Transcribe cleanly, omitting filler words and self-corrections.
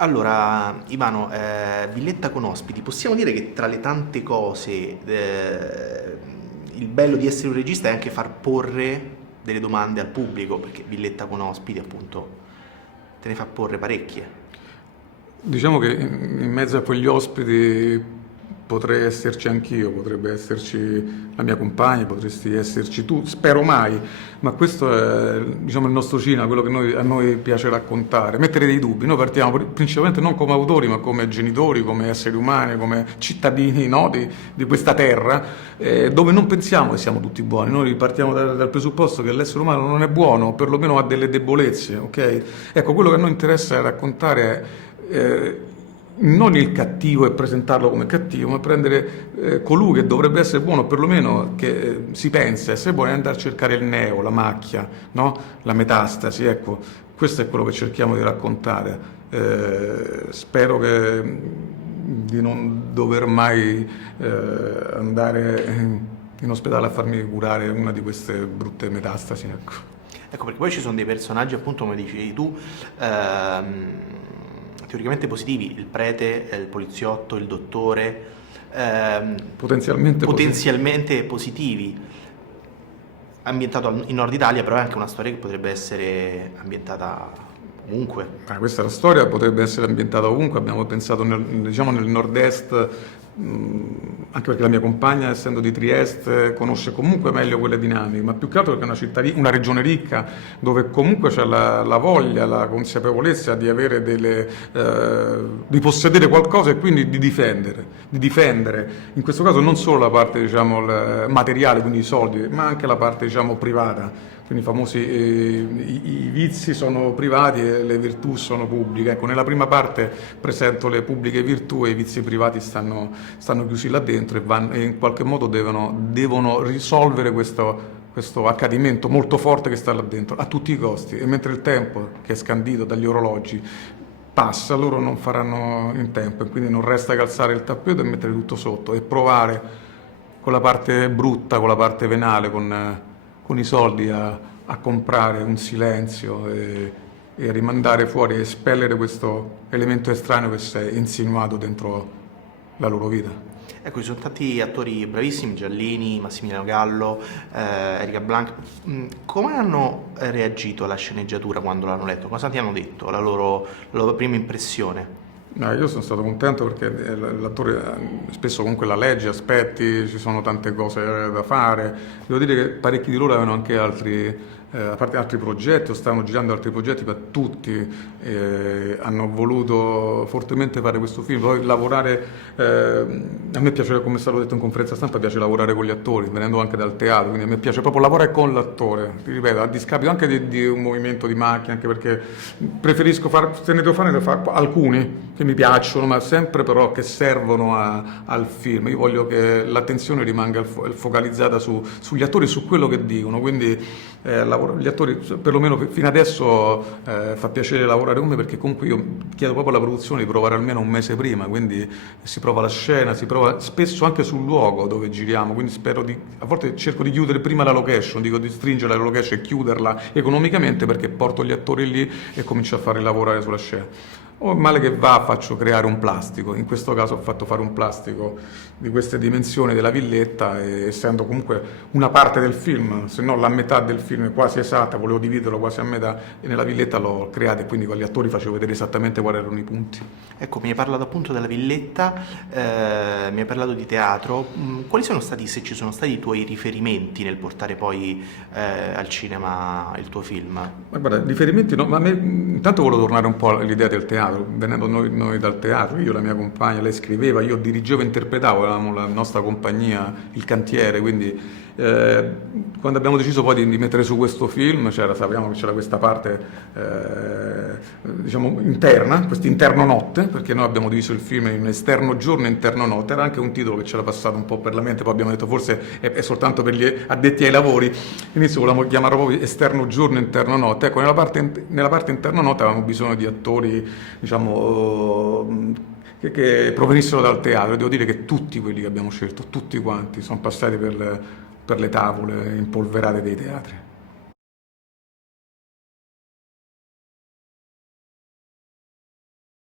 Allora, Ivano, Villetta con ospiti, possiamo dire che tra le tante cose, il bello di essere un regista è anche far porre delle domande al pubblico, perché Villetta con ospiti, appunto, te ne fa porre parecchie. Diciamo che in mezzo a quegli ospiti potrei esserci anch'io, potrebbe esserci la mia compagna, potresti esserci tu, spero mai, ma questo è, diciamo, il nostro cinema, quello che a noi piace raccontare, mettere dei dubbi. Noi partiamo principalmente non come autori, ma come genitori, come esseri umani, come cittadini, no, di questa terra, dove non pensiamo che siamo tutti buoni. Noi partiamo dal presupposto che l'essere umano non è buono, o perlomeno ha delle debolezze, ok? Ecco, quello che a noi interessa raccontare è non il cattivo e presentarlo come cattivo, ma prendere colui che dovrebbe essere buono, perlomeno che si pensa essere buono, e andare a cercare il neo, la macchia, no? La metastasi. Ecco, questo è quello che cerchiamo di raccontare. Spero di non dover mai andare in ospedale a farmi curare una di queste brutte metastasi. Ecco. Ecco, perché poi ci sono dei personaggi, appunto, come dicevi tu, teoricamente positivi, il prete, il poliziotto, il dottore, potenzialmente positivi, ambientato in Nord Italia, però è anche una storia che potrebbe essere ambientata ovunque. Questa è la storia, potrebbe essere ambientata ovunque, abbiamo pensato diciamo nel nord-est, anche perché la mia compagna, essendo di Trieste, conosce comunque meglio quelle dinamiche, ma più che altro perché è una città, una regione ricca, dove comunque c'è la voglia, la consapevolezza di avere di possedere qualcosa e quindi di difendere, in questo caso non solo la parte, diciamo, materiale, quindi i soldi, ma anche la parte, diciamo, privata. Quindi i famosi i vizi sono privati e le virtù sono pubbliche. Ecco, nella prima parte presento le pubbliche virtù e i vizi privati stanno chiusi là dentro e in qualche modo devono risolvere questo accadimento molto forte che sta là dentro, a tutti i costi. E mentre il tempo, che è scandito dagli orologi, passa, loro non faranno in tempo, e quindi non resta che alzare il tappeto e mettere tutto sotto e provare con la parte brutta, con la parte venale, con i soldi a comprare un silenzio e a rimandare fuori e espellere questo elemento estraneo che si è insinuato dentro la loro vita. Ecco, ci sono tanti attori bravissimi, Giallini, Massimiliano Gallo, Erika Blanc. Come hanno reagito alla sceneggiatura quando l'hanno letto? Cosa ti hanno detto, la loro prima impressione? Io sono stato contento perché l'attore spesso comunque la legge, aspetti, ci sono tante cose da fare. Devo dire che parecchi di loro avevano anche a parte altri progetti, o stavano girando altri progetti, ma tutti hanno voluto fortemente fare questo film. Poi lavorare, a me piace, come è stato detto in conferenza stampa, piace lavorare con gli attori, venendo anche dal teatro, quindi a me piace proprio lavorare con l'attore, ti ripeto, a discapito anche di un movimento di macchina, anche perché preferisco se ne devo fare alcuni che mi piacciono, ma sempre però che servono al film. Io voglio che l'attenzione rimanga focalizzata sugli attori, su quello che dicono, quindi gli attori, perlomeno fino adesso, fa piacere lavorare con me, perché comunque io chiedo proprio alla produzione di provare almeno un mese prima, quindi si prova la scena, si prova spesso anche sul luogo dove giriamo, quindi a volte cerco di chiudere prima la location, dico di stringere la location e chiuderla economicamente, perché porto gli attori lì e comincio a farli lavorare sulla scena. O male che va, faccio creare un plastico. In questo caso ho fatto fare un plastico di queste dimensioni della villetta, e essendo comunque una parte del film, se non la metà del film è quasi esatta, volevo dividerlo quasi a metà, e nella villetta l'ho creata, e quindi con gli attori facevo vedere esattamente quali erano i punti. Ecco, mi hai parlato appunto della villetta, mi hai parlato di teatro. Quali sono stati, se ci sono stati, i tuoi riferimenti nel portare poi al cinema il tuo film? Ma guarda, riferimenti no, ma a me intanto volevo tornare un po' all'idea del teatro. Venendo noi dal teatro, io, la mia compagna, lei scriveva, io dirigevo e interpretavo, avevamo la nostra compagnia, il cantiere, quindi quando abbiamo deciso poi di mettere su questo film, sappiamo che c'era questa parte diciamo interna, questo interno notte, perché noi abbiamo diviso il film in esterno giorno e interno notte, era anche un titolo che c'era passato un po' per la mente, poi abbiamo detto forse è soltanto per gli addetti ai lavori, inizio volevamo chiamarlo proprio esterno giorno e interno notte. Ecco, nella parte interno notte avevamo bisogno di attori, diciamo, che provenissero dal teatro, e devo dire che tutti quelli che abbiamo scelto, tutti quanti, sono passati per le tavole impolverate dei teatri.